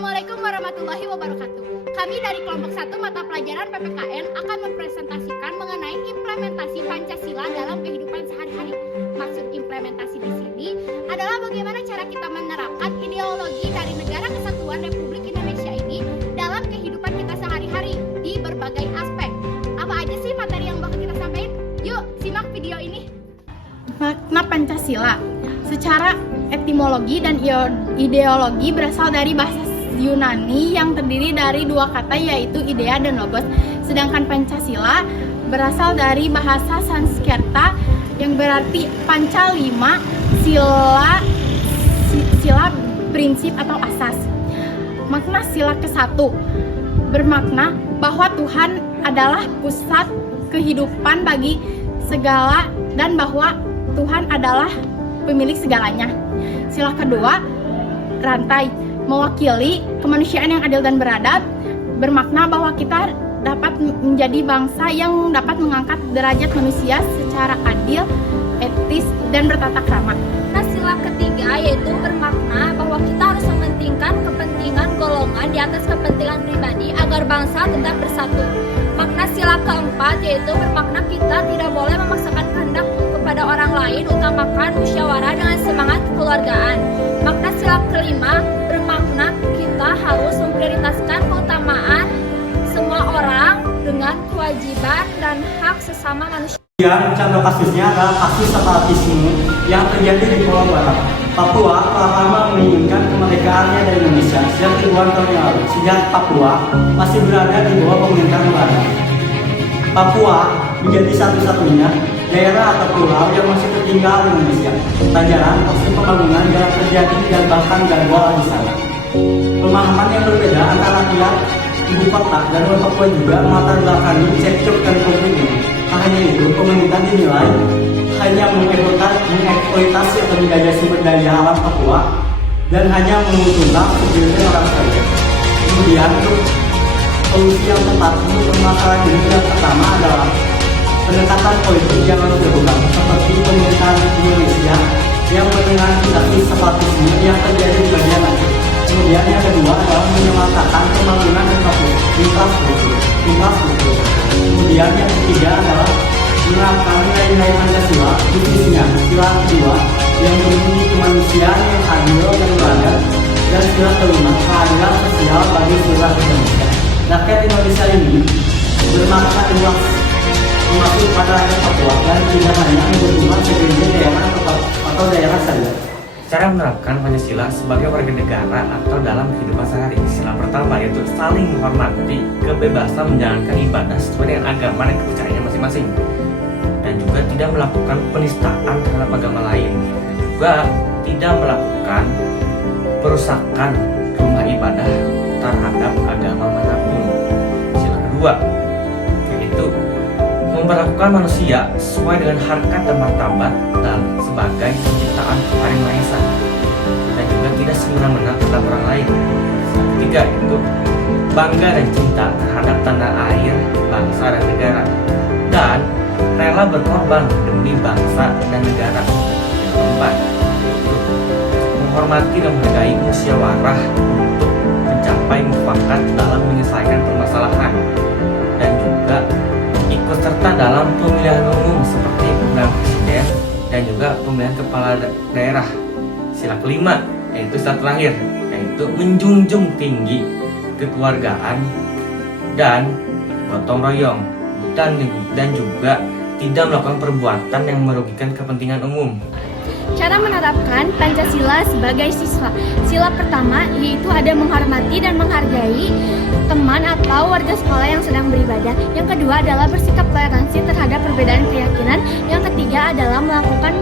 Assalamualaikum warahmatullahi wabarakatuh. Kami dari kelompok 1 mata pelajaran PPKN akan mempresentasikan mengenai implementasi Pancasila dalam kehidupan sehari-hari. Maksud implementasi di sini adalah bagaimana cara kita menerapkan ideologi dari Negara Kesatuan Republik Indonesia ini dalam kehidupan kita sehari-hari di berbagai aspek. Apa aja sih materi yang bakal kita sampaikan? Yuk, simak video ini. Makna Pancasila secara etimologi dan ideologi berasal dari bahasa Yunani yang terdiri dari dua kata yaitu idea dan logos. Sedangkan Pancasila berasal dari bahasa Sanskerta yang berarti panca lima, sila prinsip atau asas. Makna sila ke-1 bermakna bahwa Tuhan adalah pusat kehidupan bagi segala dan bahwa Tuhan adalah pemilik segalanya. Sila kedua, rantai, mewakili kemanusiaan yang adil dan beradab, bermakna bahwa kita dapat menjadi bangsa yang dapat mengangkat derajat manusia secara adil, etis, dan bertata krama. Nah, sila ketiga yaitu bermakna bahwa kita harus mementingkan kepentingan golongan di atas kepentingan pribadi agar bangsa tetap bersatu. Makna sila keempat yaitu bermakna kita tidak boleh memaksakan kehendak kepada orang lain, utamakan musyawarah dengan semangat kekeluargaan. Makna sila kelima bermakna kita harus memprioritaskan keutamaan semua orang dengan kewajiban dan hak sesama manusia. Contoh kasusnya adalah kasus separatisme yang terjadi di Pulau Barat. Papua telah lama menginginkan kemerdekaannya dari Indonesia sejak ribuan tahun yang lalu. Sejak Papua masih berada di bawah pemerintahan Belanda. Papua menjadi satu-satunya daerah atau pulau yang masih tertinggal di Indonesia. Tak jarang proses pembangunan jarang terjadi dan bahkan gagal di sana. Pemahaman yang berbeda antara rakyat ibu kota dan orang Papua juga melatar belakangi cekcok dan konflik ini. Tak hanya itu, pemerintah dinilai hanya mengeksploitasi atau menjajah sumber daya alam Papua dan hanya menguntungkan segelintir orang saja. Kemudian solusi yang tepat untuk permasalahan ini yang pertama adalah pendekatan politik yang harus dilakukan seperti pemerintahan Indonesia yang menangani separatisme yang terjadi di bagian Aceh. Kemudian yang kedua adalah menyematakan pembangunan infrastruktur. Kemudian yang ketiga adalah menerapkan nilai-nilai Pancasila, khususnya sila kedua yang berbunyi kemanusiaan yang adil dan beradab, dan sila kelima keadilan sosial bagi seluruh Indonesia. Rakyat Indonesia ini bermakna luas termasuk pada rakyat Papua dan tidak hanya menguntungkan segelintir daerah atau daerah saja. Cara menerapkan Pancasila sebagai warga negara atau dalam kehidupan sehari. Sila pertama yaitu saling menghormati kebebasan menjalankan ibadah sesuai dengan agama dan kepercayaannya masing-masing, dan juga tidak melakukan penistaan terhadap agama lain, dan juga tidak melakukan perusakan rumah ibadah terhadap agama manapun. Sila kedua yaitu memperlakukan manusia sesuai dengan harkat dan martabat dan sebagai ciptaan Tuhan Yang Maha Esa, dan juga tidak semena-mena terhadap orang lain. Yang ketiga yaitu bangga dan cinta terhadap tanah air, bangsa dan negara, dan rela berkorban demi bangsa dan negara. Yang keempat yaitu menghormati dan menghargai musyawarah untuk mencapai mufakat dalam menyelesaikan permasalahan, dan juga ikut serta dalam pemilihan umum seperti pemilihan presiden dan juga pemilihan kepala daerah. Sila kelima yaitu sila terakhir yaitu menjunjung tinggi kekeluargaan dan gotong royong, dan juga tidak melakukan perbuatan yang merugikan kepentingan umum. Cara menerapkan Pancasila sebagai siswa. Sila pertama yaitu ada menghormati dan menghargai teman atau warga sekolah yang sedang beribadah. Yang kedua adalah bersikap toleransi terhadap perbedaan keyakinan. Yang ketiga adalah melakukan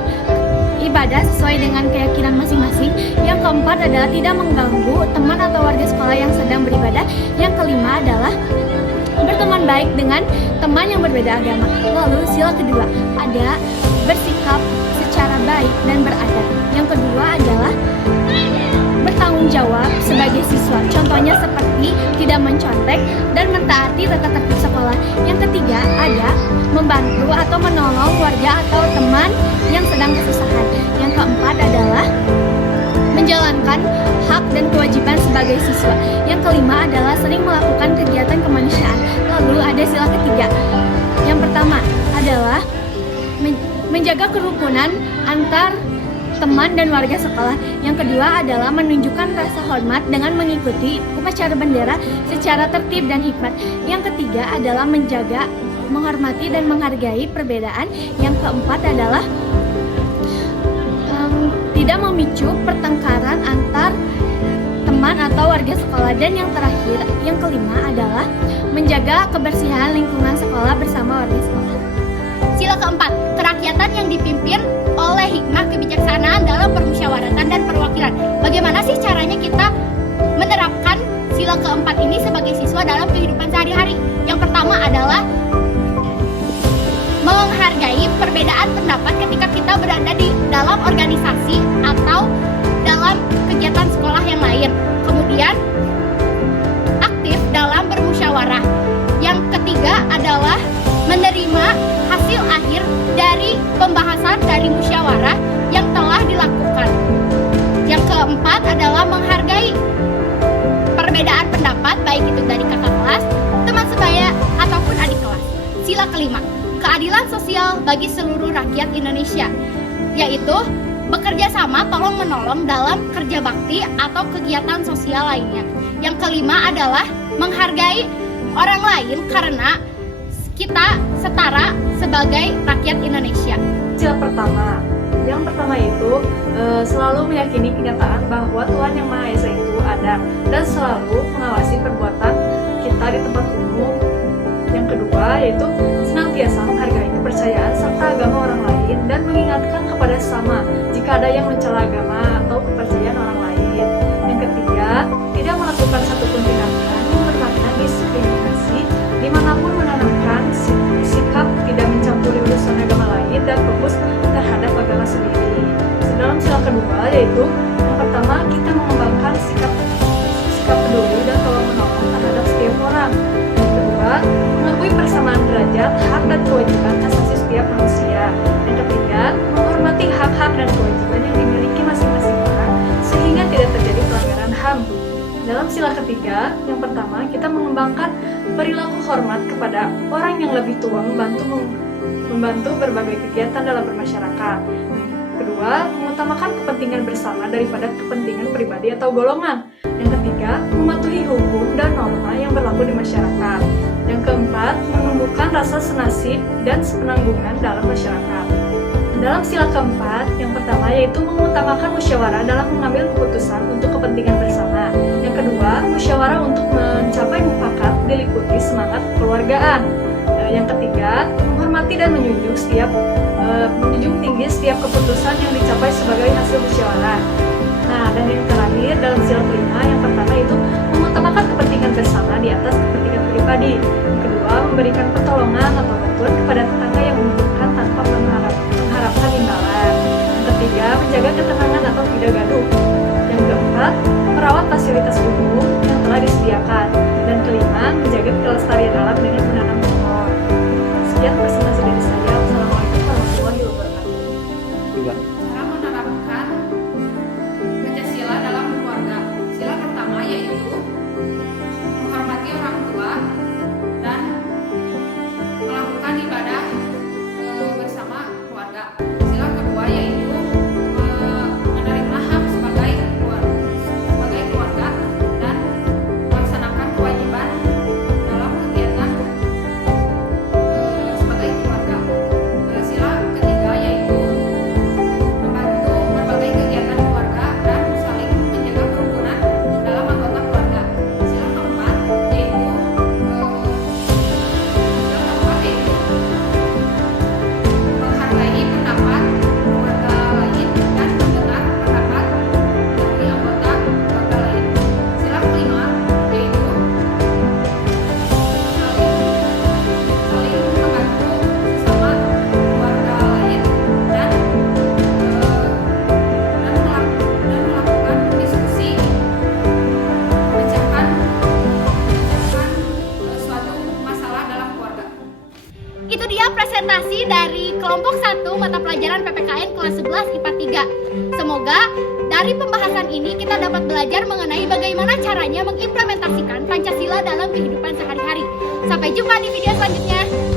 ibadah sesuai dengan keyakinan masing-masing. Yang keempat adalah tidak mengganggu teman atau warga sekolah yang sedang beribadah. Yang kelima adalah berteman baik dengan teman yang berbeda agama. Lalu sila kedua ada bersikap secara baik dan beradab. Yang kedua adalah bertanggung jawab sebagai siswa. Contohnya seperti tidak mencontek dan mentaati tata tertib sekolah. Yang ketiga ada membantu atau menolong warga atau teman yang sedang kesusahan. Yang keempat adalah menjalankan hak dan kewajiban sebagai sebagai siswa. Yang kelima adalah sering melakukan kegiatan kemanusiaan. Lalu ada sila ketiga. Yang pertama adalah menjaga kerukunan antar teman dan warga sekolah. Yang kedua adalah menunjukkan rasa hormat dengan mengikuti upacara bendera secara tertib dan hikmat. Yang ketiga adalah menjaga, menghormati dan menghargai perbedaan. Yang keempat adalah tidak memicu pertengkaran antar teman atau warga sekolah. Dan yang terakhir, yang kelima adalah menjaga kebersihan lingkungan sekolah bersama warga sekolah. Sila keempat, kerakyatan yang dipimpin oleh hikmah kebijaksanaan dalam permusyawaratan dan perwakilan. Bagaimana sih caranya kita menerapkan sila keempat ini sebagai siswa dalam kehidupan sehari-hari? Yang pertama adalah menghargai perbedaan pendapat ketika kita berada di dalam organisasi atau dalam kegiatan sekolah yang lain. Kemudian aktif dalam bermusyawarah. Yang ketiga adalah menerima hasil akhir dari pembahasan dari musyawarah yang telah dilakukan. Yang keempat adalah menghargai perbedaan pendapat, baik itu dari kakak kelas, teman sebaya, ataupun adik kelas. Sila kelima, keadilan sosial bagi seluruh rakyat Indonesia, yaitu bekerja sama tolong-menolong dalam kerja bakti atau kegiatan sosial lainnya. Yang kelima adalah menghargai orang lain karena kita setara sebagai rakyat Indonesia. Sila pertama, yang pertama itu selalu meyakini kenyataan bahwa Tuhan Yang Maha Esa itu ada dan selalu mengawasi perbuatan kita di tempat umum. Yang kedua yaitu senantiasa menghargai kepercayaan serta agama orang lain dan mengingatkan kepada sesama jika ada yang mencela agama atau kepercayaan orang lain. Yang ketiga, tidak melakukan satupun tindakan yang bermakna diskriminasi dimanapun, menanamkan sikap tidak mencampuri urusan agama lain dan fokus terhadap agama sendiri. Dalam sila kedua yaitu yang pertama, kita mengembangkan sikap peduli dan tolong-menolong terhadap setiap orang. Yang kedua, mengakui persamaan derajat, hak dan kewajiban asasi setiap manusia. Yang ketiga, menghormati hak-hak dan kewajiban yang dimiliki masing-masing orang sehingga tidak terjadi pelanggaran HAM. Dalam sila ketiga, yang pertama, kita mengembangkan perilaku hormat kepada orang yang lebih tua, membantu berbagai kegiatan dalam bermasyarakat. Kedua, mengutamakan kepentingan bersama daripada kepentingan pribadi atau golongan. Yang ketiga, mematuhi hukum dan norma yang berlaku di masyarakat. Yang keempat, menumbuhkan rasa senasib dan sepenanggungan dalam masyarakat. Dalam sila keempat, yang pertama yaitu mengutamakan musyawarah dalam mengambil keputusan untuk kepentingan bersama. Yang kedua, musyawarah untuk mencapai mufakat diliputi semangat kekeluargaan. Yang ketiga, menghormati dan menjunjung tinggi setiap keputusan yang dicapai sebagai hasil musyawarah. Nah, dan yang terakhir dalam sila kelima, yang pertama itu mengutamakan kepentingan bersama di atas kepentingan pribadi. Yang kedua, memberikan pertolongan atau bantuan kepada tetangga yang membutuhkan tanpa mengharapkan imbalan. Yang ketiga, menjaga ketenangan atau tidak gaduh. Yang keempat, merawat fasilitas umum yang telah disediakan. Dan kelima, menjaga kelestarian alam dengan menanam pohon. Sekian presentasi dari saya. Assalamualaikum warahmatullahi wabarakatuh. Cara menerapkan Pancasila dalam keluarga. Sila pertama yaitu menghormati orang tua dan melakukan ibadah bersama kelas 11 IPA 3. Semoga dari pembahasan ini kita dapat belajar mengenai bagaimana caranya mengimplementasikan Pancasila dalam kehidupan sehari-hari. Sampai jumpa di video selanjutnya.